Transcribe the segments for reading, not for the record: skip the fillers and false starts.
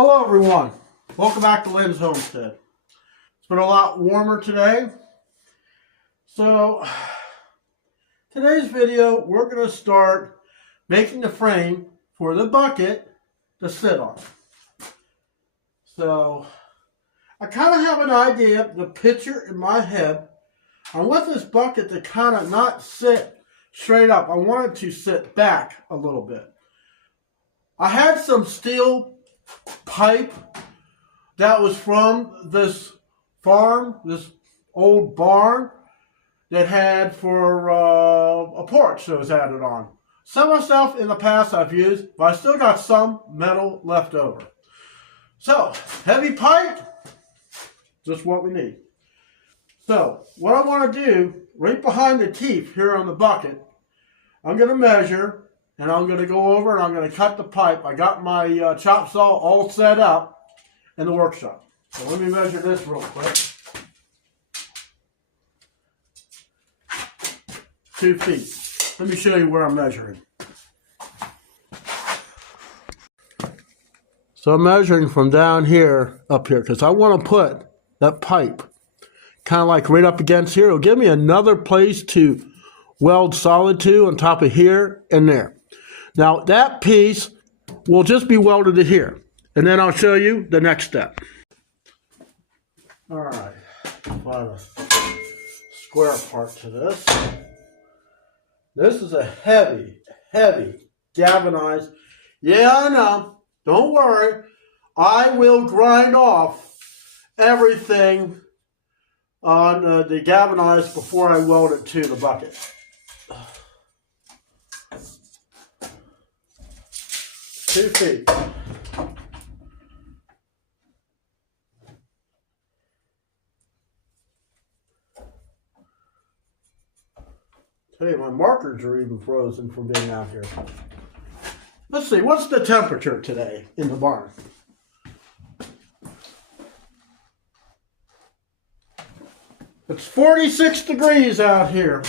Hello everyone, welcome back to Lynn's Homestead. It's been a lot warmer today. So today's video we're going to start making the frame for the bucket to sit on. So I kind of have an idea, the picture in my head. I want this bucket to kind of not sit straight up. I want it to sit back a little bit. I had some steel pipe that was from this farm, this old barn that had for a porch that was added on. Some of the stuff in the past I've used, but I still got some metal left over. So, heavy pipe, just what we need. So, what I want to do, right behind the teeth here on the bucket, I'm going to measure. And I'm going to go over and I'm going to cut the pipe. I got my chop saw all set up in the workshop. So let me measure this real quick. 2 feet. Let me show you where I'm measuring. So I'm measuring from down here up here because I want to put that pipe kind of like right up against here. It'll give me another place to weld solid to on top of here and there. Now that piece will just be welded to here, and then I'll show you the next step. All right, find a square part to this. This is a heavy galvanized. Yeah, I know. Don't worry. I will grind off everything on the galvanized before I weld it to the bucket. 2 feet. Tell you, my markers are even frozen from being out here. Let's see, what's the temperature today in the barn? It's 46 degrees out here.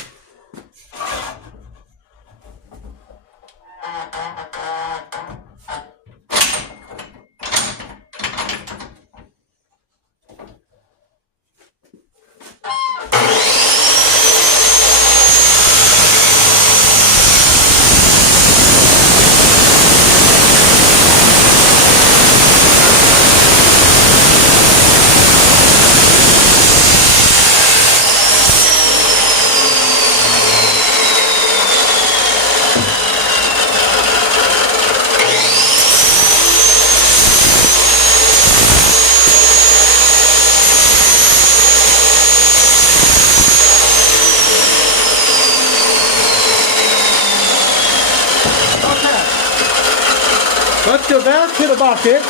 Let's go back to the bucket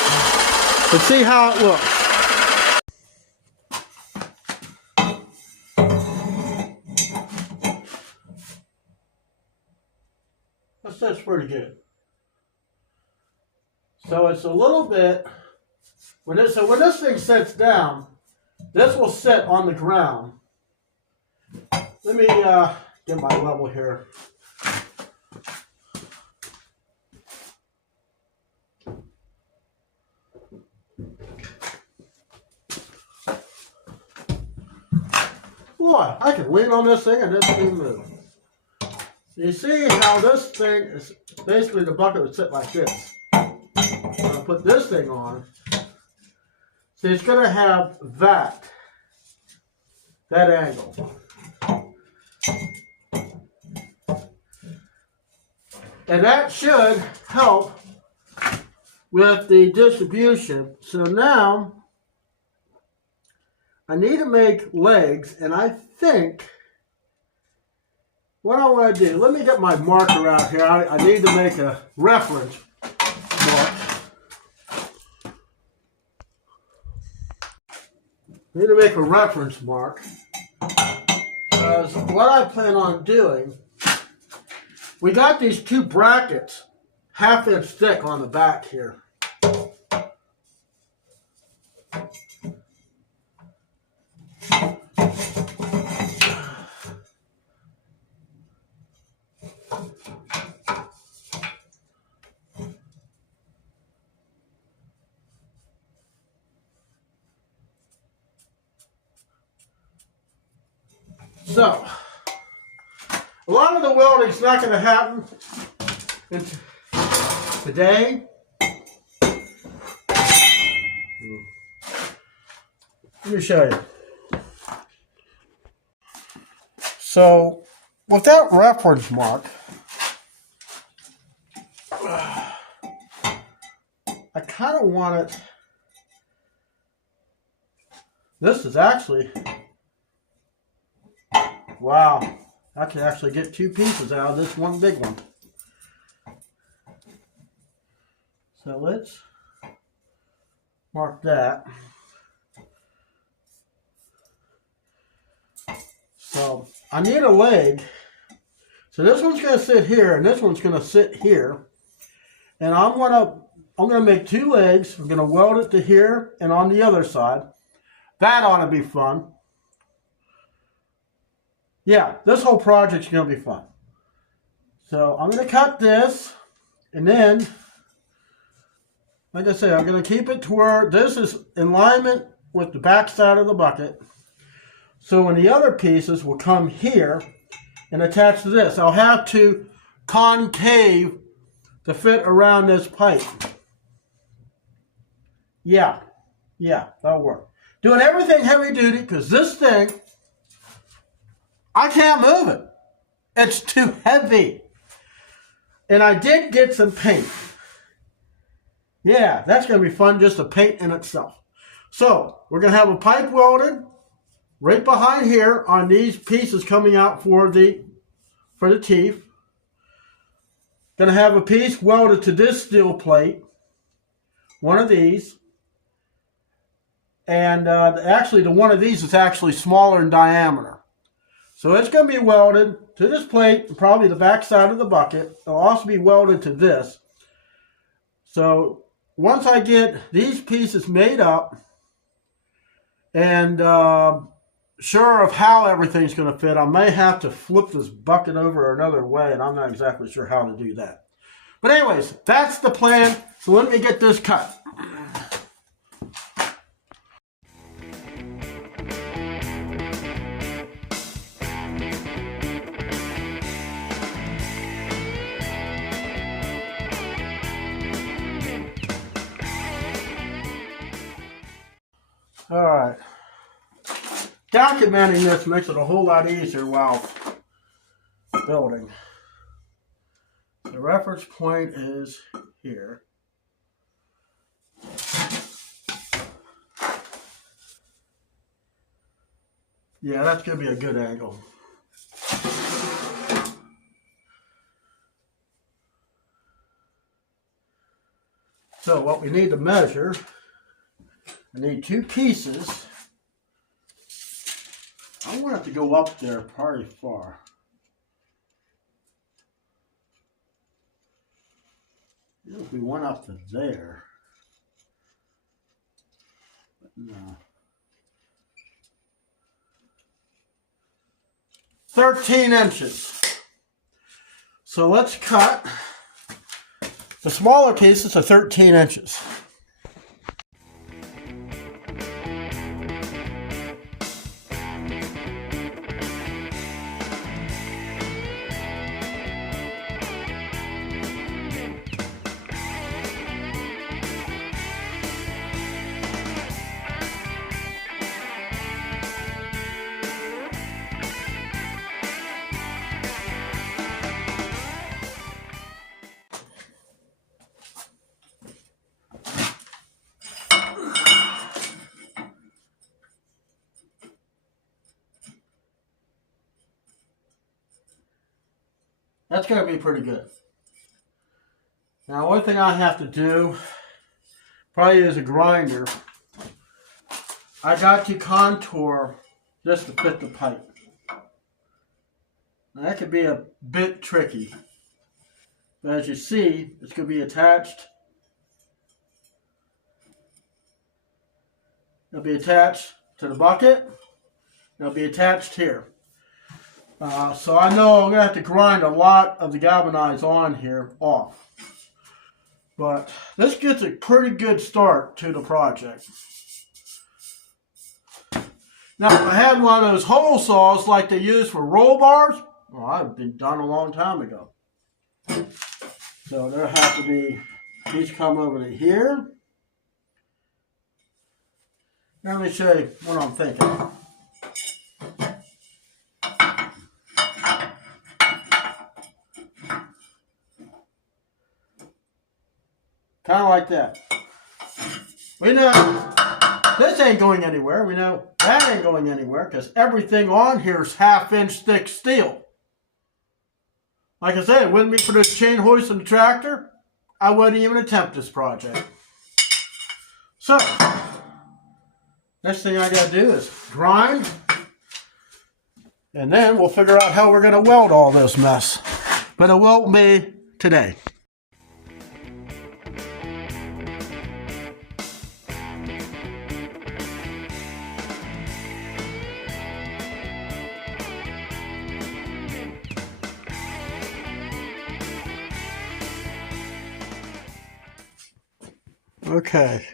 and see how it looks. That's pretty good. So it's a little bit, when this thing sits down, this will sit on the ground. Let me get my level here. Boy, I can lean on this thing and it doesn't even move. You see how this thing is, basically the bucket would sit like this. When I put this thing on, see it's going to have that angle. And that should help with the distribution. So now, I need to make legs, and I think what I want to do, let me get my marker out here. I need to make a reference mark. I need to make a reference mark because what I plan on doing, we got these 2 brackets, 1/2 inch thick on the back here. So, a lot of the welding is not going to happen today. Let me show you. So, with that reference mark, I kind of want it. This is actually, wow, I can actually get two pieces out of this one big one. So let's mark that. So I need a leg. So this one's going to sit here, and this one's going to sit here. And I'm going to make two legs. I'm going to weld it to here and on the other side. That ought to be fun. Yeah, this whole project's going to be fun. So I'm going to cut this, and then, like I say, I'm going to keep it to where this is in alignment with the back side of the bucket. So when the other pieces will come here and attach to this, I'll have to concave to fit around this pipe. Yeah, that'll work. Doing everything heavy duty because this thing, I can't move it. It's too heavy. And I did get some paint. Yeah, that's going to be fun just to paint in itself. So, we're going to have a pipe welded right behind here on these pieces coming out for the teeth. Going to have a piece welded to this steel plate. One of these. And actually, the one of these is actually smaller in diameter. So it's going to be welded to this plate, probably the back side of the bucket. It'll also be welded to this. So once I get these pieces made up and sure of how everything's going to fit, I may have to flip this bucket over another way, and I'm not exactly sure how to do that. But anyways, that's the plan. So let me get this cut. All right. Documenting this makes it a whole lot easier while building. The reference point is here. Yeah, that's going to be a good angle. So what we need to measure, I need two pieces. I want it to go up there pretty far. If we went up to there, but no. 13 inches. So let's cut the smaller pieces to 13 inches. That's going to be pretty good. Now, one thing I have to do probably is a grinder. I got to contour just to fit the pipe. Now, that could be a bit tricky. But as you see, it's going to be attached. It'll be attached to the bucket. It'll be attached here. So I know I'm going to have to grind a lot of the galvanized on here off. But this gets a pretty good start to the project. Now, if I had one of those hole saws like they use for roll bars, well, I'd been done a long time ago. So there have to be, these come over to here. Now let me show you what I'm thinking. Kind of like that. We know this ain't going anywhere. We know that ain't going anywhere because everything on here is 1/2 inch thick steel. Like I said, it wouldn't be for this chain hoist and the tractor, I wouldn't even attempt this project. So, next thing I gotta do is grind, and then we'll figure out how we're gonna weld all this mess. But it won't be today. Okay,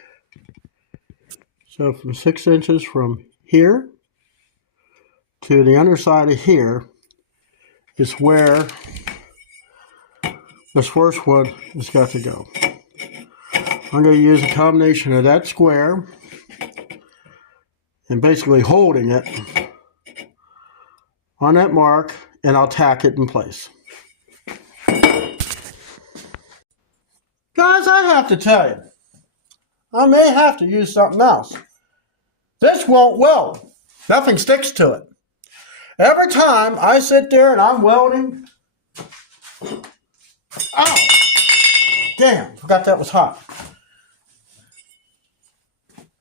so from 6 inches from here to the underside of here is where this first one has got to go. I'm going to use a combination of that square and basically holding it on that mark, and I'll tack it in place. Guys, I have to tell you, I may have to use something else. This won't weld. Nothing sticks to it. Every time I sit there and I'm welding, ow! Damn, forgot that was hot.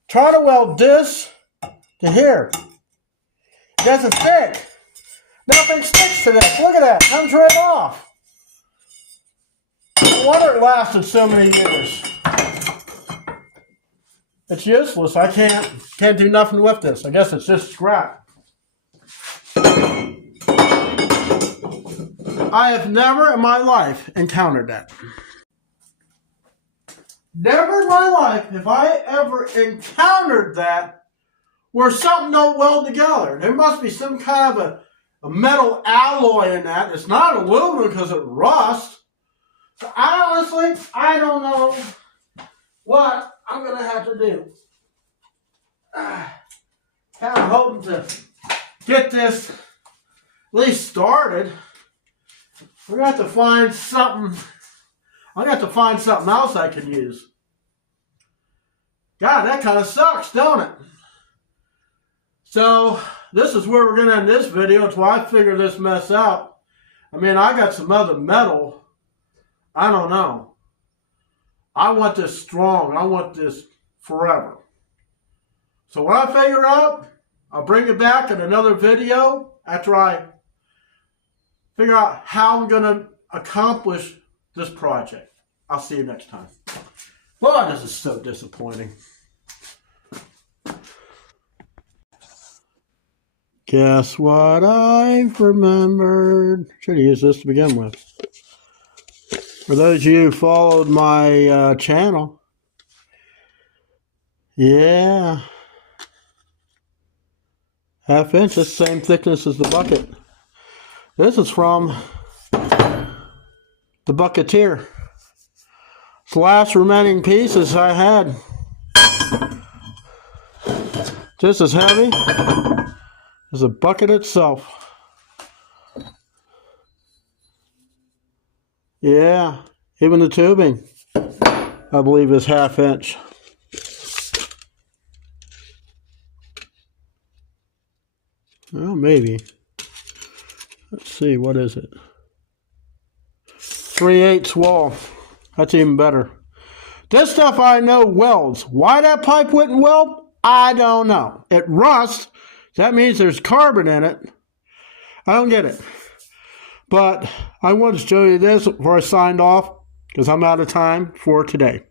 Try to weld this to here. It doesn't stick. Nothing sticks to this. Look at that. It comes right off. No wonder it lasted so many years. It's useless. I can't do nothing with this. I guess it's just scrap. I have never in my life encountered that. Never in my life have I ever encountered that where something don't weld together. There must be some kind of a metal alloy in that. It's not aluminum because it rusts. So honestly, I don't know what I'm going to have to do. Kind of hoping to get this at least started. We're going to have to find something. I'm going to have to find something else I can use. God, that kind of sucks, don't it? So, this is where we're going to end this video until I figure this mess out. I mean, I got some other metal. I don't know. I want this strong. I want this forever. So when I figure out, I'll bring it back in another video after I figure out how I'm going to accomplish this project. I'll see you next time. Boy, this is so disappointing. Guess what I've remembered? Should have used this to begin with. For those of you who followed my channel, yeah, 1/2 inch, the same thickness as the bucket. This is from the Bucketeer. It's the last remaining pieces I had. Just as heavy as the bucket itself. Yeah, even the tubing, I believe, is 1/2 inch. Well, maybe. Let's see, what is it? 3/8 wall. That's even better. This stuff I know welds. Why that pipe wouldn't weld, I don't know. It rusts. That means there's carbon in it. I don't get it. But I wanted to show you this before I signed off because I'm out of time for today.